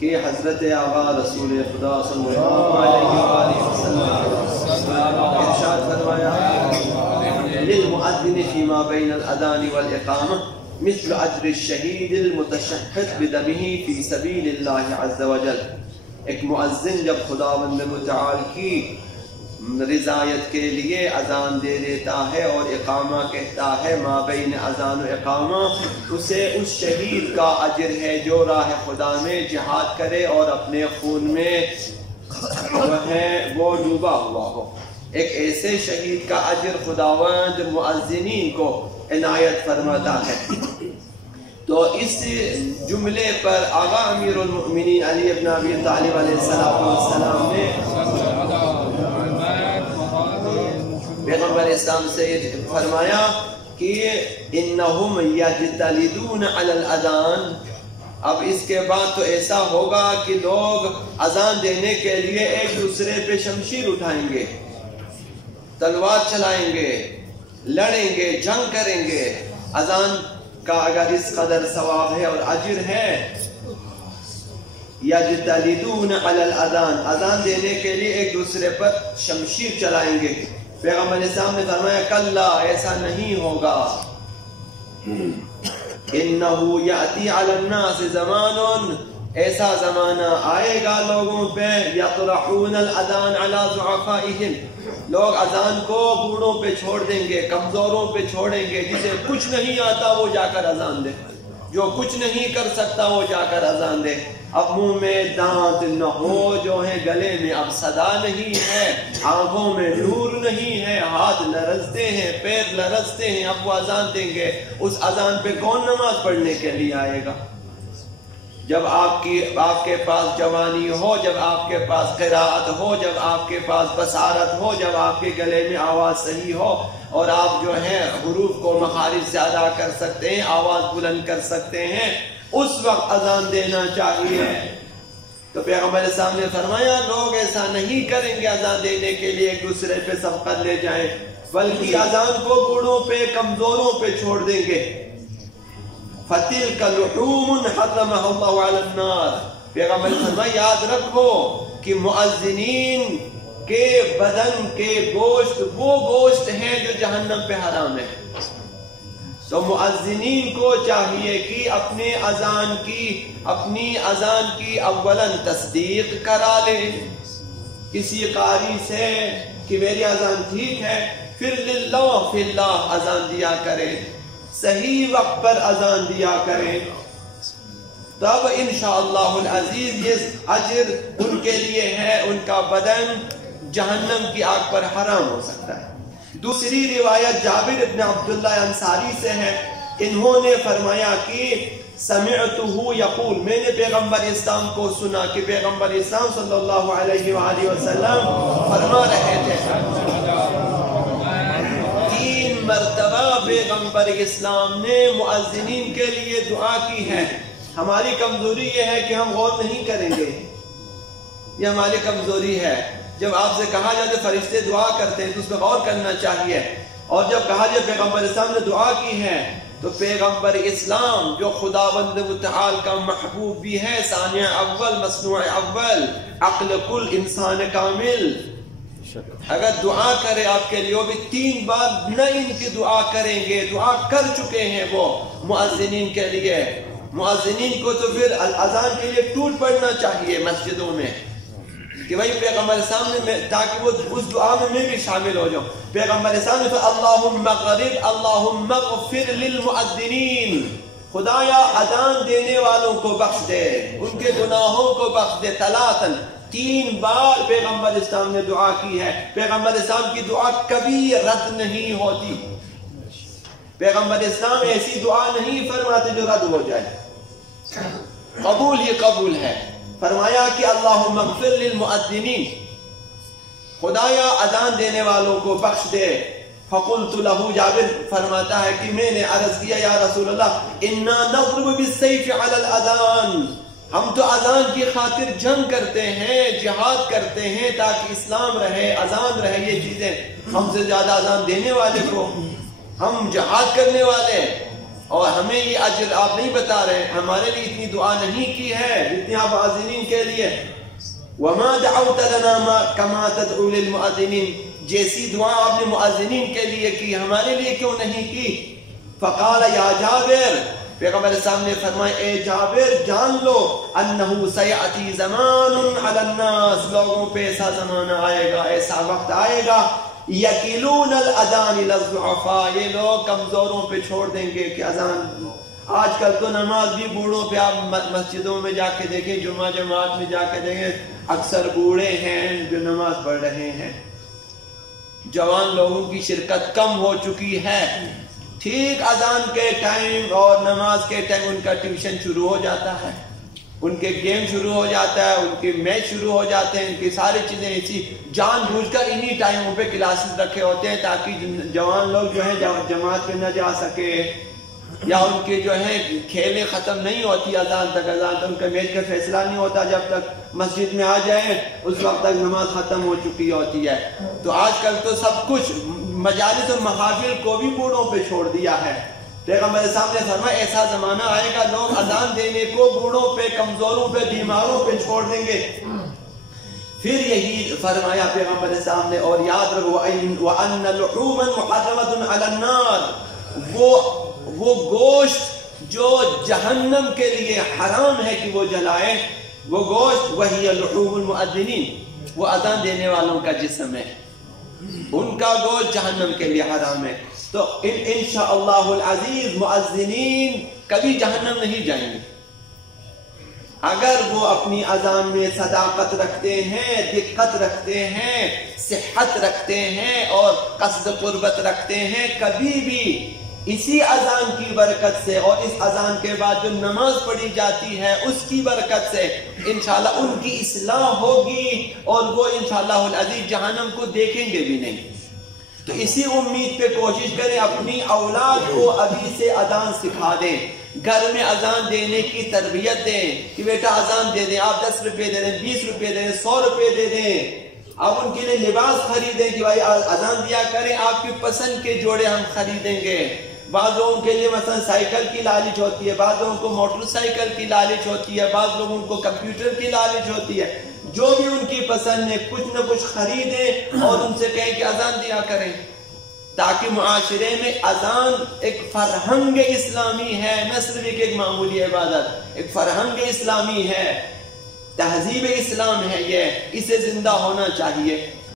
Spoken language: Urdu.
کہ حضرت آقا رسول خدا صلی اللہ علیہ وآلہ وسلم ارشاد فرمایا للمؤذن فيما بين الأذان والإقامة مثل أجر الشهيد المتشهد بدمه في سبيل الله عز وجل. ایک مؤذن جب خداوند متعال کی رضایت کے لیے اذان دے دیتا ہے اور اقامہ کہتا ہے ما بین اذان و اقامہ، اسے اس شہید کا اجر ہے جو راہ خدا میں جہاد کرے اور اپنے خون میں وہ ڈوبا ہوا ہو. ایک ایسے شہید کا اجر خداوند مؤذنین کو عنایت فرماتا ہے. تو اس جملے پر آقا امیر المؤمنین علی ابن ابی طالب علیہ السلام نے پیغمبر اسلام سے فرمایا کہ انہم یجتلدون علی الاذان. اب اس کے بعد تو ایسا ہوگا کہ لوگ اذان دینے کے لیے ایک دوسرے پہ شمشیر اٹھائیں گے، تلوار چلائیں گے، لڑیں گے، جنگ کریں گے. اذان کا اگر اس قدر ثواب ہے اور اجر ہے، یجتلدون علی الاذان، اذان دینے کے لیے ایک دوسرے پر شمشیر چلائیں گے. پیغمبر اسلام نے فرمایا کلا، ایسا نہیں ہوگا. انہو یأتی علی الناس زمان، ایسا زمانہ آئے گا لوگوں پہ یطرحون الاذان علی ضعفائہم، لوگ اذان کو بوڑھوں پہ چھوڑ دیں گے، کمزوروں پہ چھوڑیں گے. جسے کچھ نہیں آتا وہ جا کر اذان دے، جو کچھ نہیں کر سکتا وہ جا کر اذان دے. اب منہ میں دانت نہ ہو جو ہے، گلے میں اب صدا نہیں ہے، آنکھوں میں نور نہیں ہے، ہاتھ لرزتے ہیں، پیر لرزتے ہیں، اب وہ اذان دیں گے. اس اذان پہ کون نماز پڑھنے کے لیے آئے گا؟ جب آپ کے پاس جوانی ہو، جب آپ کے پاس قرائت ہو، جب آپ کے پاس بصارت ہو، جب آپ کے گلے میں آواز صحیح ہو اور آپ جو ہے حروف کو مخارج سے ادا کر سکتے ہیں، آواز بلند کر سکتے ہیں، اس وقت اذان دینا چاہیے. تو پیغمبر اسلام نے فرمایا لوگ ایسا نہیں کریں گے اذان دینے کے لیے ایک دوسرے پہ سبقت لے جائیں، بلکہ اذان کو بوڑھوں پہ کمزوروں پہ چھوڑ دیں گے. فَتِلْكَ لُحُومٌ حَرَّمَهَا اللَّهُ عَلَى النَّارِ. پیغمبر فرمایا یاد رکھو کہ مؤذنین کے بدن کے گوشت وہ گوشت ہیں جو جہنم پہ حرام ہے. تو مؤذنین کو چاہیے کہ اپنی اذان کی اولاً تصدیق کرا لیں کسی قاری سے کہ میری اذان ٹھیک ہے، پھر للہ فی اللہ اذان دیا کریں، صحیح وقت پر اذان دیا کریں. تب انشاءاللہ العزیز یہ اجر ان کے لیے ہے، ان کا بدن جہنم کی آگ پر حرام ہو سکتا ہے. دوسری روایت جابر ابن عبداللہ انصاری سے ہے. انہوں نے فرمایا کہ سمعتہ یقول، میں نے پیغمبر اسلام کو سنا کہ پیغمبر اسلام صلی اللہ علیہ وآلہ وسلم فرما رہے تھے. 3 مرتبہ پیغمبر اسلام نے مؤذنین کے لیے دعا کی ہے. ہماری کمزوری یہ ہے کہ ہم غور نہیں کریں گے، یہ ہماری کمزوری ہے. جب آپ سے کہا جاتا فرشتے دعا کرتے ہیں تو اس میں غور کرنا چاہیے. اور جب کہا جائے پیغمبر اسلام نے دعا کی ہے تو پیغمبر اسلام جو خداوند متعال کا محبوب بھی ہے، صانع اول، مصنوع اول، عقل کل، انسان کامل، اگر دعا کرے آپ کے لیے وہ بھی 3 بار نہ ان کی دعا کریں گے، دعا کر چکے ہیں وہ مؤذنین کے لیے. مؤذنین کو تو پھر اذان کے لیے ٹوٹ پڑنا چاہیے مسجدوں میں کہ بھائی پیغمبر اسلام نے، تاکہ وہ اس دعا میں بھی شامل ہو جاؤں. پیغمبر اسلام نے اللہم اغفر، اللہم اغفر للمؤذنین، خدایا اذان دینے والوں کو بخش دے، ان کے گناہوں کو بخش دے. 3 بار پیغمبر اسلام نے دعا کی ہے. پیغمبر اسلام کی دعا کبھی رد نہیں ہوتی. پیغمبر اسلام ایسی دعا نہیں فرماتے جو رد ہو جائے، قبول ہی قبول ہے. فرمایا کہ اللہم اغفر للمؤذنین، خدایا اذان دینے والوں کو بخش دے. فقلت له، جابر فرماتا ہے کہ میں نے عرض کیا یا رسول اللہ انا نضرب بالسیف علی الاذان، ہم تو اذان کی خاطر جنگ کرتے ہیں، جہاد کرتے ہیں تاکہ اسلام رہے، اذان رہے. یہ چیزیں ہم سے زیادہ اذان دینے والے کو، ہم جہاد کرنے والے. اور ہمیں یہ اجر آپ نہیں بتا رہے، ہمارے لیے اتنی دعا نہیں کی ہے جتنی آپ مؤذنین کے لیے. وما دعوت لنا كما تدعو للمؤذنین، جیسی دعا آپ نے مؤذنین کے لیے کی ہمارے لیے کیوں نہیں کی؟ فقال یا جابر، پیغمبر سامنے فرمائے اے جابر جان لو انہو سیأتی زمان علی الناس، لوگوں پہ ایسا زمانہ آئے گا، ایسا وقت آئے گا، یکلون الاذان للضعفاء، یہ لوگ کمزوروں پہ چھوڑ دیں گے کہ اذان. آج کل تو نماز بھی بوڑھوں پہ، آپ مسجدوں میں جا کے دیکھیں، جمعہ جماعت میں جا کے دیکھیں، اکثر بوڑھے ہیں جو نماز پڑھ رہے ہیں. جوان لوگوں کی شرکت کم ہو چکی ہے. ٹھیک اذان کے ٹائم اور نماز کے ٹائم ان کا ٹیوشن شروع ہو جاتا ہے، ان کے گیم شروع ہو جاتا ہے، ان کے میچ شروع ہو جاتے ہیں، ان کی ساری چیزیں ایسی جان بوجھ کر انہی ٹائموں پہ کلاسز رکھے ہوتے ہیں تاکہ جوان لوگ جو ہے جماعت پہ نہ جا سکے، یا ان کے جو ہے کھیلیں ختم نہیں ہوتی اذان تک ان کا میچ کا فیصلہ نہیں ہوتا جب تک مسجد میں آ جائیں، اس وقت تک نماز ختم ہو چکی ہوتی ہے. تو آج کل تو سب کچھ مجالس و محافل کو بھی بوڑھوں پہ چھوڑ دیا ہے. پیغمبر سامنے فرمایا ایسا زمانہ آئے گا لوگ اذان دینے کو بوڑھوں پہ، کمزوروں پہ، بیماروں پہ چھوڑ دیں گے. پھر یہی فرمایا پیغمبر سامنے اور یاد رکھو وَأَنَّ لُحُومًا مُحَرَّمَةٌ عَلَى النَّارِ، وہ گوشت جو جہنم کے لیے حرام ہے کہ وہ جلائے، وہ گوشت وہی لحوم المؤذنین، وہ اذان دینے والوں کا جسم ہے، ان کا گوشت جہنم کے لیے حرام ہے. تو انشاءاللہ العزیز مؤذنین کبھی جہنم نہیں جائیں گے اگر وہ اپنی اذان میں صداقت رکھتے ہیں، دقت رکھتے ہیں، صحت رکھتے ہیں اور قصد قربت رکھتے ہیں. کبھی بھی اسی اذان کی برکت سے اور اس اذان کے بعد جو نماز پڑھی جاتی ہے اس کی برکت سے انشاءاللہ ان کی اصلاح ہوگی اور وہ انشاءاللہ العزیز جہنم کو دیکھیں گے بھی نہیں. تو اسی امید پہ کوشش کریں اپنی اولاد کو ابھی سے اذان سکھا دیں، گھر میں اذان دینے کی تربیت دیں کہ بیٹا اذان دے دیں، آپ 10 روپے دے دیں، 20 روپے دے دیں، 100 روپے دے دیں. آپ ان کے لیے لباس خریدیں کہ بھائی اذان دیا کریں، آپ کی پسند کے جوڑے ہم خریدیں گے. بعض لوگوں کے لیے مثلا سائیکل کی لالچ ہوتی ہے، بعض لوگوں کو موٹر سائیکل کی لالچ ہوتی ہے، بعض لوگوں کو کمپیوٹر کی لالچ ہوتی ہے. جو بھی ان کی پسند ہے کچھ نہ کچھ خریدیں اور ان سے کہیں کہ اذان دیا کریں تاکہ معاشرے میں اذان ایک فرہنگ اسلامی ہے، نہ صرف ایک معمولی عبادت، ایک فرہنگ اسلامی ہے، تہذیب اسلام ہے، یہ اسے زندہ ہونا چاہیے.